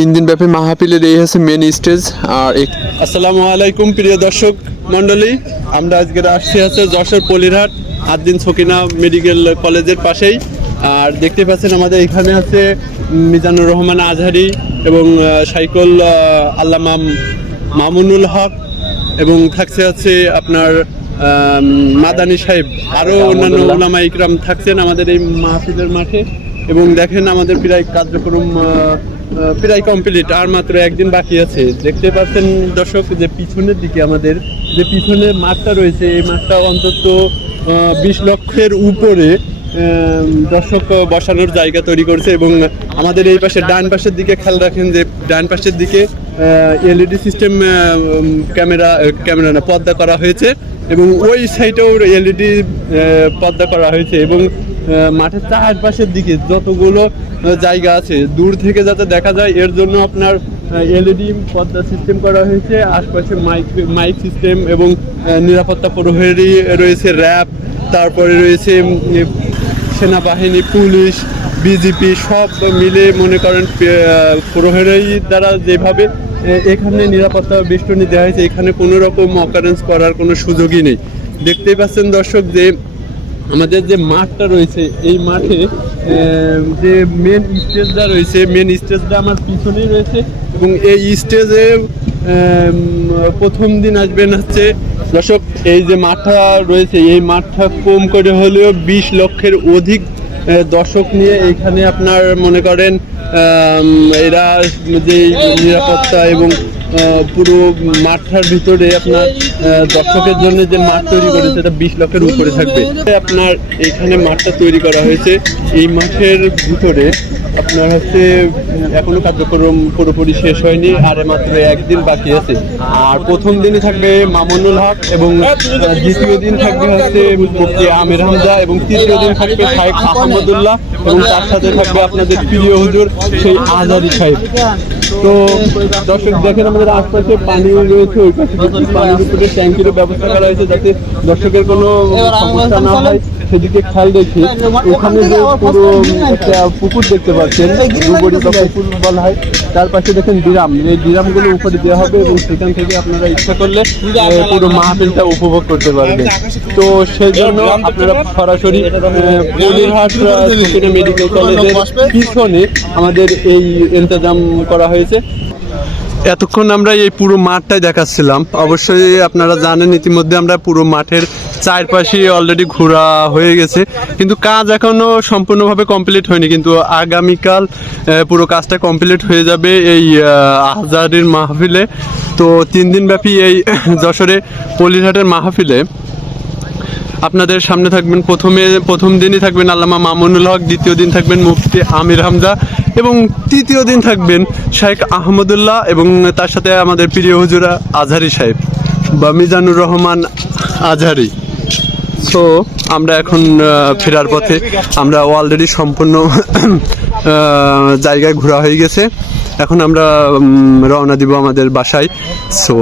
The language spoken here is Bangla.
তিন দিন ব্যাপী মাহফিলের এই হচ্ছে মেন স্টেজ। আর আসসালামু আলাইকুম প্রিয় দর্শক মণ্ডলী, আমরা আজকে আসছি হচ্ছে যশোর পলিরহাট আদ্দিন সকিনা মেডিকেল কলেজের পাশেই। আর দেখতে পাচ্ছেন আমাদের এখানে আছে মিজানুর রহমান আজহারি এবং সাইকুল আল্লামা মামুনুল হক, এবং থাকছে হচ্ছে আপনার মাদানী সাহেব, আরও অন্যান্য ওলামা ইকরাম থাকছেন আমাদের এই মাহফিলের মাঠে। এবং দেখেন আমাদের প্রায় কার্যক্রম প্রায় কমপ্লিট, আর মাত্র একদিন বাকি আছে। দেখতে পাচ্ছেন দর্শক যে পিছনের দিকে আমাদের যে পিছনের মাঠটা রয়েছে, এই মাঠটা অন্তত 20 লক্ষের উপরে দর্শক বসানোর জায়গা তৈরি করছে। এবং আমাদের এই পাশে ডান পাশের দিকে খেয়াল রাখেন যে ডান পাশের দিকে এলইডি সিস্টেম ক্যামেরা না পর্দা করা হয়েছে, এবং ওই সাইডেও এলইডি পর্দা করা হয়েছে। এবং মাঠের চারপাশের দিকে যতগুলো জায়গা আছে দূর থেকে যাতে দেখা যায়, এর জন্য আপনার এলইডি পর্দা সিস্টেম করা হয়েছে। আশপাশে মাইক সিস্টেম এবং নিরাপত্তা প্রহরী রয়েছে, র্যাব, তারপরে রয়েছে সেনাবাহিনী, পুলিশ, বিজিপি, সব মিলে মনে করেন প্রহরী দ্বারা যেভাবে এখানে নিরাপত্তা বেষ্টনী দেওয়া হয়েছে, এখানে কোনো রকম অকারেন্স করার কোনো সুযোগই নেই। দেখতেই পাচ্ছেন দর্শক যে আমাদের যে মাঠটা রয়েছে, এই মাঠে যে মেন স্টেজটা রয়েছে, মেন স্টেজটা আমার পিছনেই রয়েছে। এবং এই স্টেজে প্রথম দিন আসবেন হচ্ছে দর্শক, এই যে মাঠটা রয়েছে, এই মাঠটা কম করে হলেও 20 লক্ষের অধিক দর্শক নিয়ে এখানে আপনার মনে করেন এরা যে নিরাপত্তা এবং পুরো মাঠটার ভিতরে আপনার দর্শকের জন্য যে মাঠ তৈরি করেছে, এটা 20 লক্ষের উপরে থাকবে। আপনার এখানে মাঠটা তৈরি করা হয়েছে, এই মাঠের ভিতরে আপনার হচ্ছে এখনো কার্যক্রম পুরোপুরি শেষ হয়নি, আর মাত্র একদিন বাকি আছে। আর প্রথম দিনই থাকবে মামুনুল হক, এবং দ্বিতীয় দিন থাকবে হচ্ছে মুফতি আমির হামজা, এবং তৃতীয় দিন থাকবে শাইখ আহমদুল্লাহ, এবং তার সাথে থাকবে আপনাদের প্রিয় হুজুর সেই আজহারি সাহেব। তো দর্শক দেখেন আমাদের আশপাশে পানি রয়েছে, ওই পাশে পানির উপরে ট্যাঙ্কিরও ব্যবস্থা করা হয়েছে যাতে দর্শকের কোনো সমস্যা না হয়, সেদিকে খেয়াল রেখে। এখানে যে পুরো একটা পুকুর দেখতে পাচ্ছেন, ডুবুরি বা পুকুর বলা হয়, তার পাশে দেখেন ড্রাম, এই ড্রামগুলো উপরে দেওয়া হবে, এবং সেখান থেকে আপনারা ইচ্ছা করলে পুরো মাহফিলটা উপভোগ করতে পারবেন। তো সেই জন্য আপনারা সরাসরি পলিরহাট মেডিকেল কলেজের পিছনে আমাদের এই ইন্তজাম করা হয়েছে। এতক্ষণ আমরা এই পুরো মাঠটাই দেখাচ্ছিলাম। অবশ্যই আপনারা জানেন ইতিমধ্যে আমরা পুরো মাঠের চারপাশে অলরেডি ঘোরা হয়ে গেছে, কিন্তু কাজ এখনো সম্পূর্ণভাবে কমপ্লিট হয়নি। কিন্তু আগামীকাল পুরো কাজটা কমপ্লিট হয়ে যাবে এই আজহারির মাহফিলে। তো 3 দিন ব্যাপী এই যশোরে পলিরহাটের মাহফিলে আপনাদের সামনে থাকবেন প্রথম দিনই থাকবেন আল্লামা মামুনুল হক, দ্বিতীয় দিন থাকবেন মুফতি আমির হামজা, এবং তৃতীয় দিন থাকবেন শাইখ আহমদুল্লাহ, এবং তার সাথে আমাদের প্রিয় হুজুরা আজহারি সাহেব বা মিজানুর রহমান আজহারি। সো আমরা এখন ফেরার পথে, আমরা অলরেডি সম্পূর্ণ জায়গায় ঘোরা হয়ে গেছে, এখন আমরা রওনা দিব আমাদের বাসায়। সো